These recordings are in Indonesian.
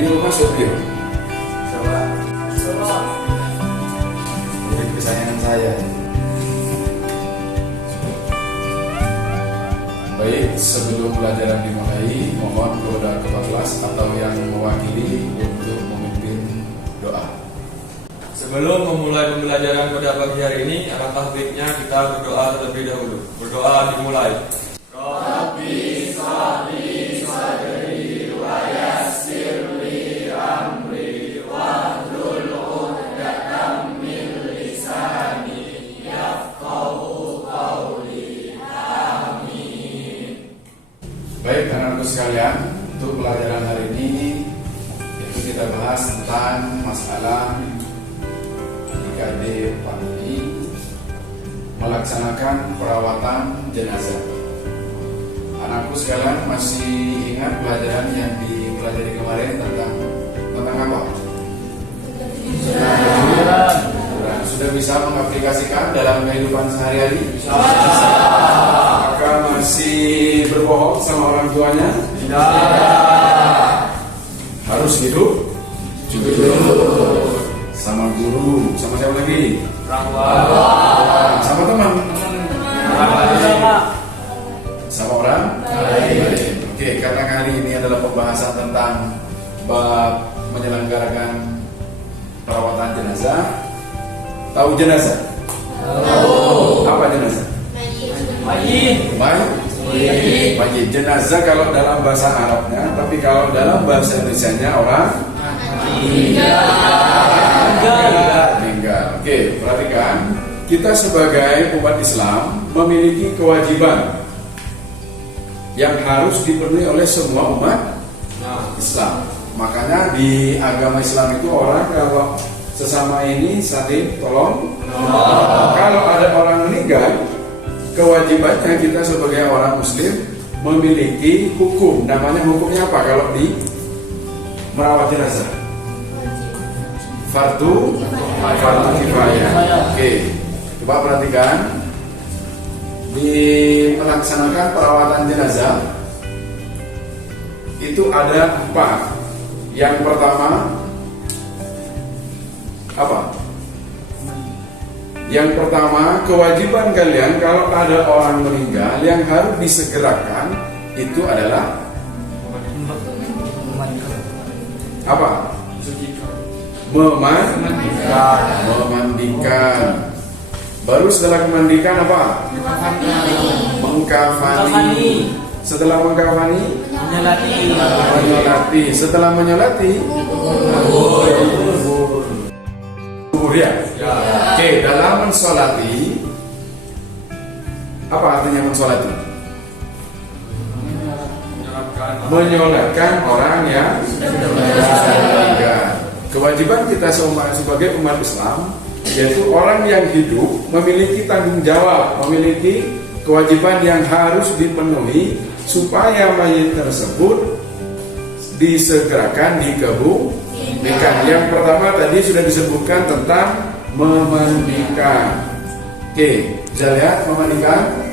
Ini rumah sopir. Murid kesayangan saya. Baik, sebelum pelajaran dimulai, mohon kepada kepala kelas atau yang mewakili untuk memimpin doa. Sebelum memulai pembelajaran pada pagi hari ini, alangkah baiknya kita berdoa terlebih dahulu. Berdoa dimulai. Rabbi shrahli sadri wa yassir li amri wahlul 'uqdatam min lisani yafqahu qawli. Amin. Baik, anak-anakku sekalian, untuk pelajaran hari ini yaitu kita bahas tentang masalah IKD PAMI melaksanakan perawatan jenazah. Anakku sekalian masih ingat pelajaran yang dipelajari kemarin tentang apa? Tentang sudah bisa mengaplikasikan dalam kehidupan sehari-hari? Bisa. Apakah masih berbohong sama orang tuanya? Tidak. Harus hidup jujur sama guru, sama siapa lagi? Sama teman. Sama orang lain. Oke, karena hari ini adalah pembahasan tentang bab menyelenggarakan perawatan jenazah. Tahu jenazah? Tahu. Apa jenazah? Mayit. Jenazah kalau dalam bahasa Arabnya, tapi kalau dalam bahasa Indonesianya orang meninggal. Oke, perhatikan. Kita sebagai umat Islam memiliki kewajiban yang harus dipenuhi oleh semua umat Islam. Makanya di agama Islam itu orang kalau sesama ini saling tolong. Kalau ada orang meninggal, kewajibannya kita sebagai orang Muslim memiliki hukum. Namanya hukumnya apa kalau di merawat jenazah? Fardu kifayah. Oke, coba perhatikan. Di melaksanakan perawatan jenazah itu ada 4. Yang pertama apa? Yang pertama, kewajiban kalian kalau ada orang meninggal yang harus disegerakan itu adalah apa? Memandikan. Baru setelah memandikan apa? Mengkafani. Setelah mengkafani, menyolati. Setelah menyolati, kubur ya. Oke, dalam mensolati, apa artinya mensolati? Menyolatkan orang yang meninggal. Kewajiban kita sebagai umat Islam, yaitu orang yang hidup memiliki tanggung jawab, memiliki kewajiban yang harus dipenuhi supaya mayit tersebut disegerakan dikebumikan. Yang pertama tadi sudah disebutkan tentang memandikan. Oke, bisa lihat memandikan.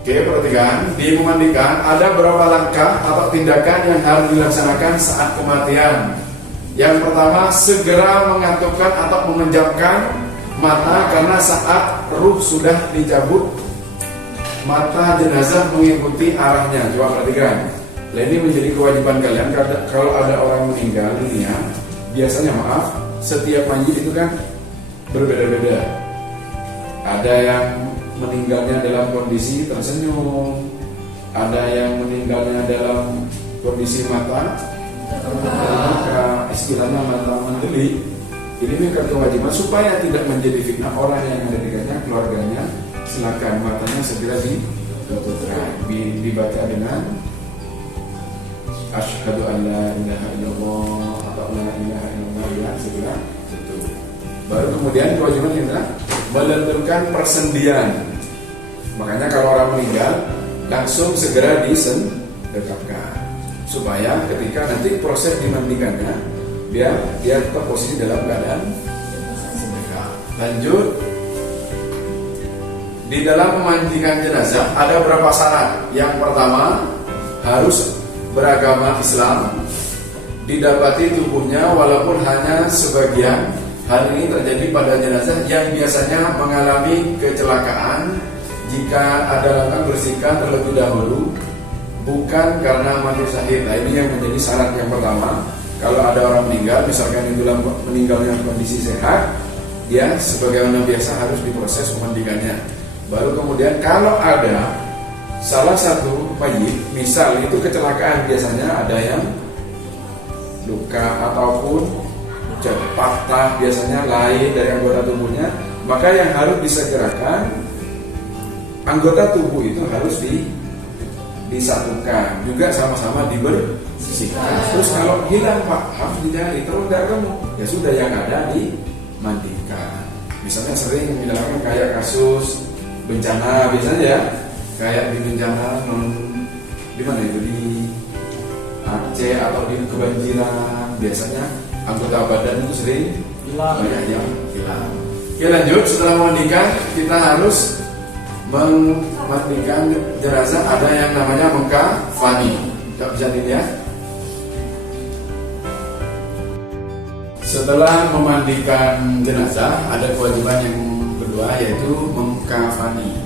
Oke, perhatikan, di memandikan ada beberapa langkah atau tindakan yang harus dilaksanakan saat kematian. Yang pertama, segera mengantukkan atau memejamkan mata karena saat ruh sudah dicabut, mata jenazah mengikuti arahnya. Coba perhatikan. Nah, ini menjadi kewajiban kalian kalau ada orang meninggal dunia. Biasanya setiap mayit itu kan berbeda-beda. Ada yang meninggalnya dalam kondisi tersenyum, ada yang meninggalnya dalam kondisi mata terbuka, istilahnya mata mendeli. Ini kan kewajiban supaya tidak menjadi fitnah orang yang ada di dekatnya, keluarganya. Silakan matanya segera ditutup, dibaca dengan asyhadu an la ilaha illallah atau la ilaha illallah, ya segera tutup. Baru kemudian kewajiban kita melenturkan persendian. Makanya kalau orang meninggal, langsung segera disedekahkan supaya ketika nanti proses dimandikannya dia tetap posisi dalam keadaan sedekah. Lanjut, di dalam memandikan jenazah ada beberapa syarat. Yang pertama, harus beragama Islam, didapati tubuhnya walaupun hanya sebagian. Hal ini terjadi pada jenazah yang biasanya mengalami kecelakaan jika ada langkah bersihkan terlebih dahulu, bukan karena mati syahid. Nah, ini yang menjadi syarat yang pertama. Kalau ada orang meninggal, misalkan itu meninggalnya kondisi sehat, dia sebagaimana biasa harus diproses memandikannya. Baru kemudian kalau ada salah satu mayit, misal itu kecelakaan, biasanya ada yang luka ataupun patah, biasanya lain dari anggota tubuhnya, maka yang harus disegerakan anggota tubuh itu harus disatukan, juga sama-sama dibersihkan. Terus kalau hilang Pak, harus dicari. Terus tidak ketemu, ya sudah, yang ada dimandikan. Misalnya sering dilakukan kayak kasus bencana, biasanya ya, kayak di bencana di mana itu, di Aceh atau di kebanjiran, biasanya anggota badan itu sering banyak yang hilang. Oke, lanjut, setelah memandikan kita harus memandikan jenazah. Ada yang namanya mengkafani. Tidak bisa dilihat. Setelah memandikan jenazah ada kewajiban yang kedua, yaitu mengkafani.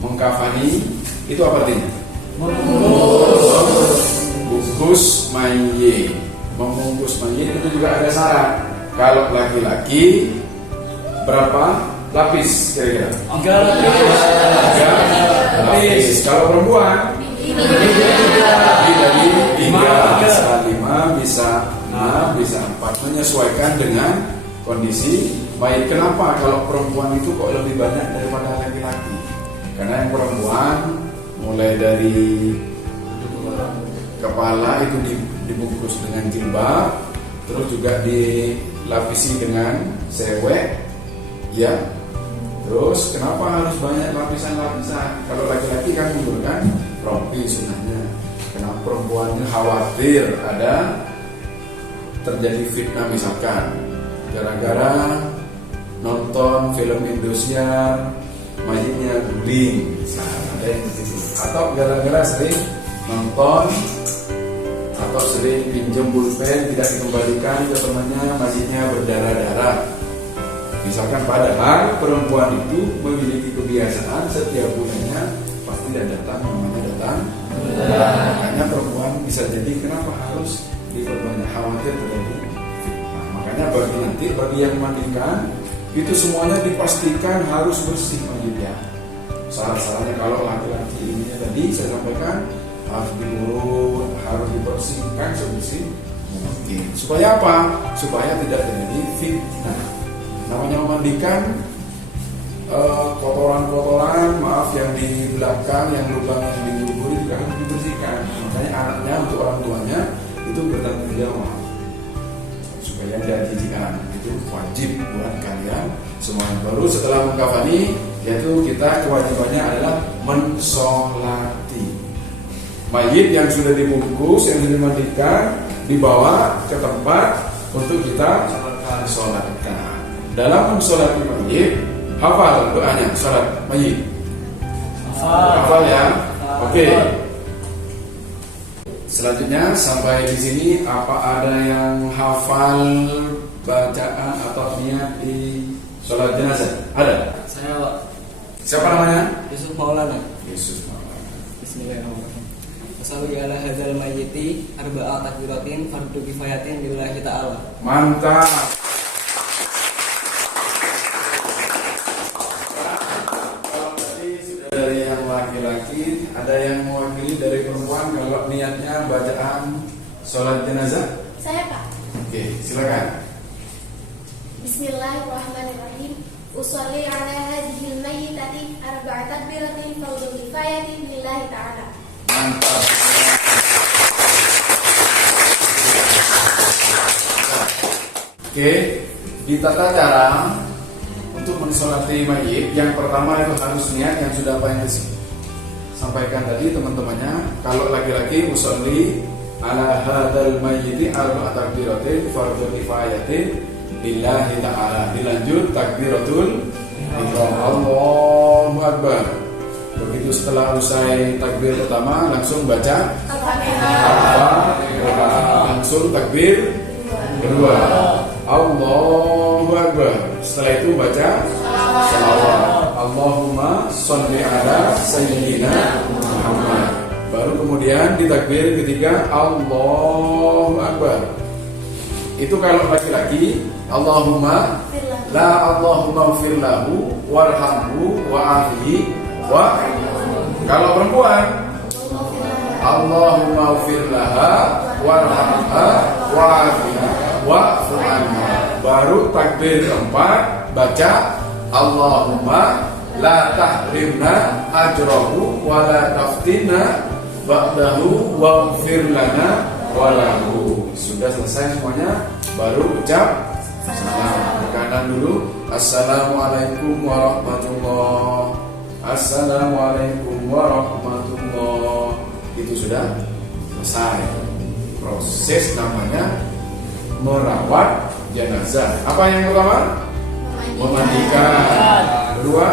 Mengkafani itu apa artinya? Membungkus mayit. Membungkus mayit itu juga ada syarat. Kalau laki-laki berapa lapis kira-kira? 3 lapis. Kalau perempuan dari 3 bisa 5, bisa 6, bisa 4, menyesuaikan dengan kondisi mayit. Kenapa kalau perempuan itu kok lebih banyak daripada laki-laki? Karena yang perempuan mulai dari kepala itu dibungkus dengan jilbab, terus juga dilapisi dengan sewek, ya. Terus kenapa harus banyak lapisan-lapisan? Kalau laki-laki kan menggunakan rompi sunnahnya. Kenapa perempuannya khawatir ada terjadi fitnah, misalkan gara-gara nonton film Indosiar mayitnya guling, ada yang begitu. Atau gara-gara sering nonton atau sering pinjam pulpen tidak dikembalikan ke temannya, mayitnya berdarah-darah. Misalkan padahal perempuan itu memiliki kebiasaan setiap bulannya pasti datang, namanya datang. Makanya perempuan bisa jadi kenapa harus diperbanyak, khawatir terjadi fitnah. Makanya bagi yang memandikan itu semuanya dipastikan harus bersih mayitnya. Syarat-syaratnya kalau laki-laki ini tadi saya sampaikan harus diurut, harus dibersihkan sebersih mungkin. Supaya apa? Supaya tidak terjadi fitnah. Namanya memandikan kotoran-kotoran, maaf, yang di belakang, yang lubang yang diguburi juga harus dibersihkan. Makanya anaknya untuk orang tuanya itu bertanggung jawab supaya tidak jijikan. Itu wajib buat kalian semua. Baru setelah mengkafani, yaitu kita kewajibannya adalah mensolati mayit yang sudah dibungkus, yang dimandikan, dibawa ke tempat untuk kita sholatkan. Dalam mensolati mayit, hafal doanya sholat mayit. Hafal ya. Oke. Selanjutnya sampai di sini, apa ada yang hafal bacaan atau niat di sholat jenazah? Ada? Saya Pak. Siapa namanya? Yusuf Maulana. Yusuf Maulana. Bismillahirrahmanirrahim. Wasalli ala hadzal mayyiti arba'a takbiratin fardu kifayatin lillahi ta'ala. Mantap. Kalau tadi sudah dari yang laki-laki, ada yang mewakili dari perempuan kalau niatnya bacaan sholat jenazah? Saya Pak. Oke, silakan. Bismillahirrahmanirrahim. Usolli ala hadhil mayyitati arba'a takbiratin fardu kifayatin lillahi ta'ala. Mantap. Oke, di tata cara untuk mensolati mayit, yang pertama itu harus niat yang sudah apa yang disebut? sampaikan tadi teman-temannya, kalau laki-laki usolli ala hadzal mayyiti arba'at takbiratin fardhu kifayatin lillahi ta'ala. Dilanjut takbiratul ihram, Allahu akbar. Begitu setelah usai takbir pertama langsung baca Al-Fatihah, langsung takbir kedua Allahu akbar. Setelah itu baca salawat, Allahumma sholli ala sayyidina Muhammad. Baru kemudian di takbir ketiga Allahu akbar. Itu kalau laki-laki Allahumma la Allahumma ighfir lahu warhamhu wa'afihi wa. Kalau perempuan Allahumma ighfir laha warhamha wa'afiha wa'fu anha. Baru takbir keempat baca Allahumma la tahrimna ajrahu wa la taftinna ba'dahu waghfir lana wa lahu. Sudah selesai semuanya, baru ucap salam. Kanan dulu, assalamualaikum warahmatullah. Assalamualaikum warahmatullah. Itu sudah selesai. Proses namanya merawat jenazah. Apa yang pertama? Memandikan. Kedua?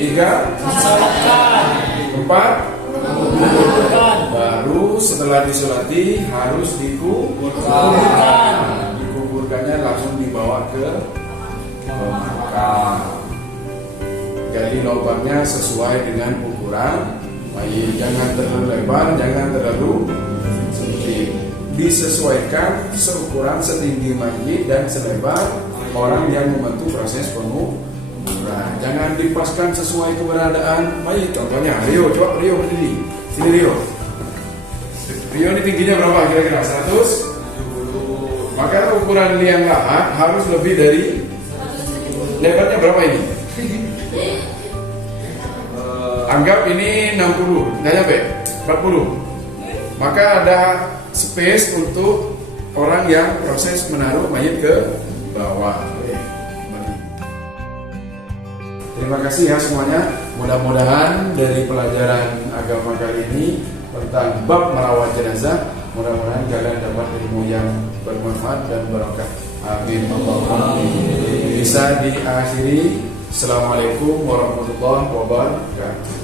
Tiga? Empat? Baru setelah disolati harus dikuburkan. Dikuburkannya langsung dibawa ke makam. Jadi lubangnya sesuai dengan ukuran mayit, jangan terlalu lebar, jangan terlalu sempit. Disesuaikan seukuran setinggi mayit dan selebar orang yang membantu proses penguburan. Jangan dipaskan sesuai keberadaan mayit. Contohnya Rio, coba Rio berdiri. Sini Rio. Rio ini tingginya berapa kira-kira? 100. Maka ukuran liang lahat harus lebih dari lebarnya berapa ini? Anggap ini 60, nggak nyampe 40. Maka ada space untuk orang yang proses menaruh mayat ke bawah. Terima kasih ya semuanya. Mudah-mudahan dari pelajaran agama kali ini tentang bab merawat jenazah, mudah-mudahan kalian dapat ilmu yang bermanfaat dan berkah. Amin. Allahumma amin. Bisa diakhiri. Assalamualaikum warahmatullahi wabarakatuh.